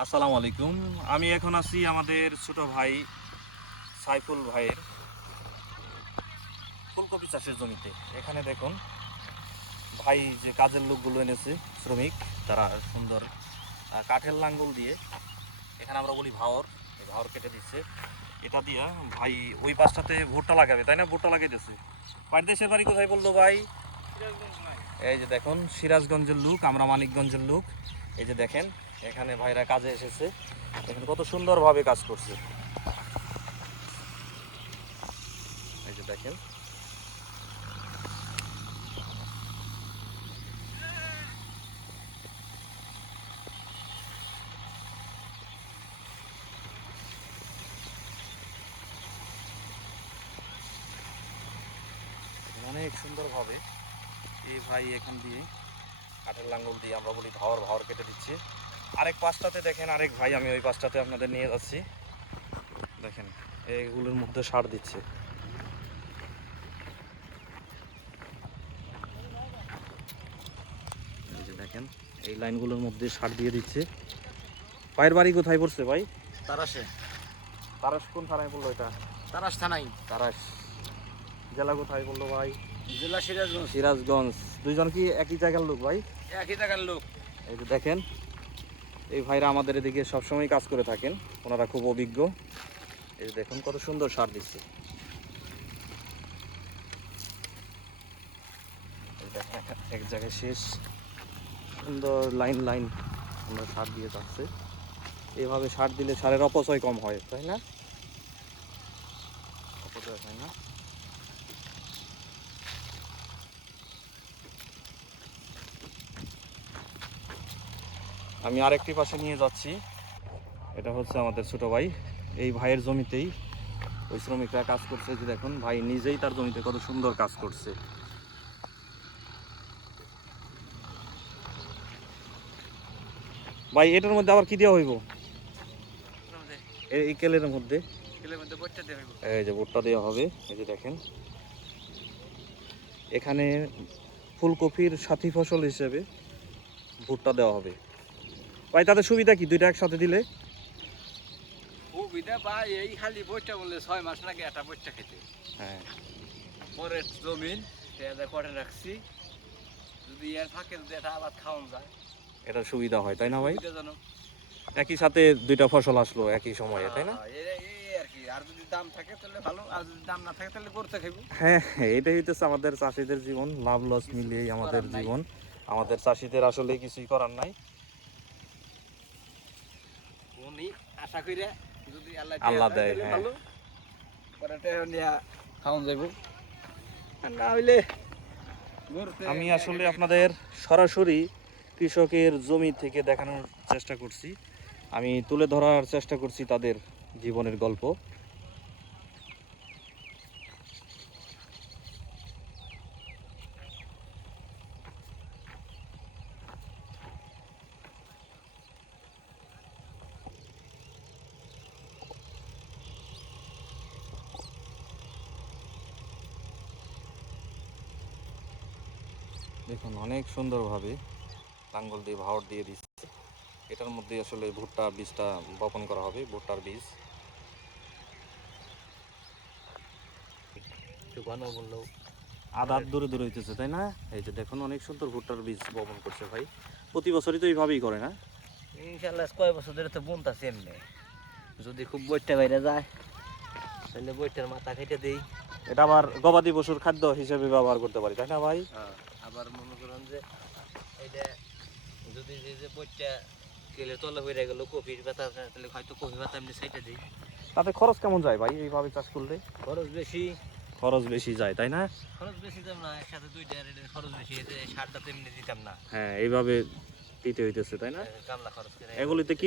আসসালামু আলাইকুম। আমি এখন আছি আমাদের ছোট ভাই সাইফুল ভাইয়ের ফুলকপি চাষের জমিতে। এখানে দেখুন ভাই যে কাজের লোকগুলো এনেছে শ্রমিক তারা সুন্দর কাঠের লাঙ্গল দিয়ে। এখানে আমরা বলি ভাওর এই ভাওর কেটে দিচ্ছে। এটা দিয়া ভাই ওই পাশটাতে ভুট্টা লাগাবে তাই না? ভুট্টা লাগিয়ে দিচ্ছে বাড়ি দেশের বাড়ি কোথায় বলল ভাই? এই যে দেখুন সিরাজগঞ্জের লোক আমরা মানিকগঞ্জের লোক। এই যে দেখেন এখানে ভাইরা কাজে এসেছে। এখানে কত সুন্দরভাবে কাজ করছে। এই যে দেখেন। অনেক সুন্দরভাবে এই ভাই এখান দিয়ে কাঠের লাঙ্গল দিয়ে আমরা বলি ভাওয়ার ভাওয়ার কেটে দিচ্ছি। আরেক পাশটাতে দেখেন আরেক ভাই আমি ওই পাশটাতে আপনাদের নিয়ে যাচ্ছি। দেখেন এইগুলোর মধ্যে সার দিচ্ছে। দেখেন এই লাইনগুলোর মধ্যে সার দিয়ে দিচ্ছে। পায়ের বাড়ি কোথায় পড়ছে ভাই? তারাসে। তারাস কোন থানায় বলল এটা? তারাস থানাই তারাস। জেলা কোথায় বলল ভাই? জেলা সিরাজগঞ্জ। সিরাজগঞ্জ। দুইজন কি একই জায়গার লোক ভাই? একই জায়গার লোক। এই যে দেখেন এই ভাইরা আমাদের এদিকে সবসময় কাজ করে থাকেন। ওনারা খুব অভিজ্ঞ। এই দেখুন কত সুন্দর সার দিচ্ছে। এক জায়গায় শেষ। সুন্দর লাইন লাইন আমরা সার দিয়ে যাচ্ছে। এভাবে সার দিলে সারের অপচয় কম হয়, তাই না? অপচয় হয় না। আমি আরেকটি পাশে নিয়ে যাচ্ছি। এটা হচ্ছে আমাদের ছোট ভাই। এই ভাইয়ের জমিতেই ওই শ্রমিকরা কাজ করছে। যে দেখুন, ভাই নিজেই তার জমিতে কত সুন্দর কাজ করছে। ভাই, এটার মধ্যে আবার কি দেওয়া হইব? এই- কেলের মধ্যে। এই যে ভুট্টা দেওয়া হবে। এই যে দেখেন। এখানে ফুলকপির সাথী ফসল হিসেবে ভুট্টা দেওয়া হবে। ভাই তাদের সুবিধা কি? দুইটা একসাথে দিলে? সুবিধা বা এই খালি বইটা বললে ছয় মাস লাগে একটা বইটা খেতে। হ্যাঁ। পরে জমিন করে রাখছি যদি এর থাকে যদি এটা আবার খাওয়ান যায়। এটা সুবিধা হয় তাই না ভাই। একই সাথে দুইটা ফসল আসলো একই সময়ে তাই না? হ্যাঁ, আর কি আর যদি দাম থাকে তাহলে ভালো আর যদি দাম না থাকে তাহলে করতে খাইব। হ্যাঁ হ্যাঁ, এটাই হইতেছে আমাদের চাষিদের জীবন লাভ লস মিলিয়েই আমাদের জীবন। আমাদের চাষিদের আসলে কিছুই করার নাই। উনি আশা কইরা যদি আল্লাহ আল্লাহ দেয় হ্যাঁ। ভালো পরে নিয়া খাওন যাইব। না হইলে আমি আসলে আপনাদের সরাসরি কৃষকের জমি থেকে দেখানোর চেষ্টা করছি। আমি তুলে ধরার চেষ্টা করছি তাদের জীবনের গল্প। দেখুন অনেক সুন্দরভাবে লাঙ্গল দিয়ে ভাওয়ার দিয়ে দিচ্ছে। এটার মধ্যে আসলে ভুট্টা বীজটা বপন করা হবে ভুট্টার বীজ। ঘন বললেও আদার দূরে দূরে হইতেছে তাই না? এই যে দেখুন অনেক সুন্দর ভুট্টার বীজ বপন করছে ভাই। প্রতি বছরই তো এইভাবেই করে না? ইনশাল্লাহ কয় বছর ধরে তো বুনতাছি এমনি। যদি খুব বইটা বাইরে যায় তাহলে বইটার মাথা কেটে দেই। এটা আবার গবাদি পশুর খাদ্য হিসেবে ব্যবহার করতে পারি তাই না ভাই? আবার মনে করেন যে এইটা যদি যে যে বইটা কেলে তলে হয়ে গেল কপির আছে, তাহলে হয়তো কপি ব্যথা এমনি সাইডে দিই। তাতে খরচ কেমন যায় ভাই এইভাবে চাষ করলে? খরচ বেশি। খরচ বেশি যায় তাই না? খরচ বেশি দাম না একসাথে দুইটা খরচ বেশি সারটা তো এমনি দিতাম না। হ্যাঁ এইভাবে দিতে হইতেছে তাই না? কামলা খরচ করে। এগুলিতে কীট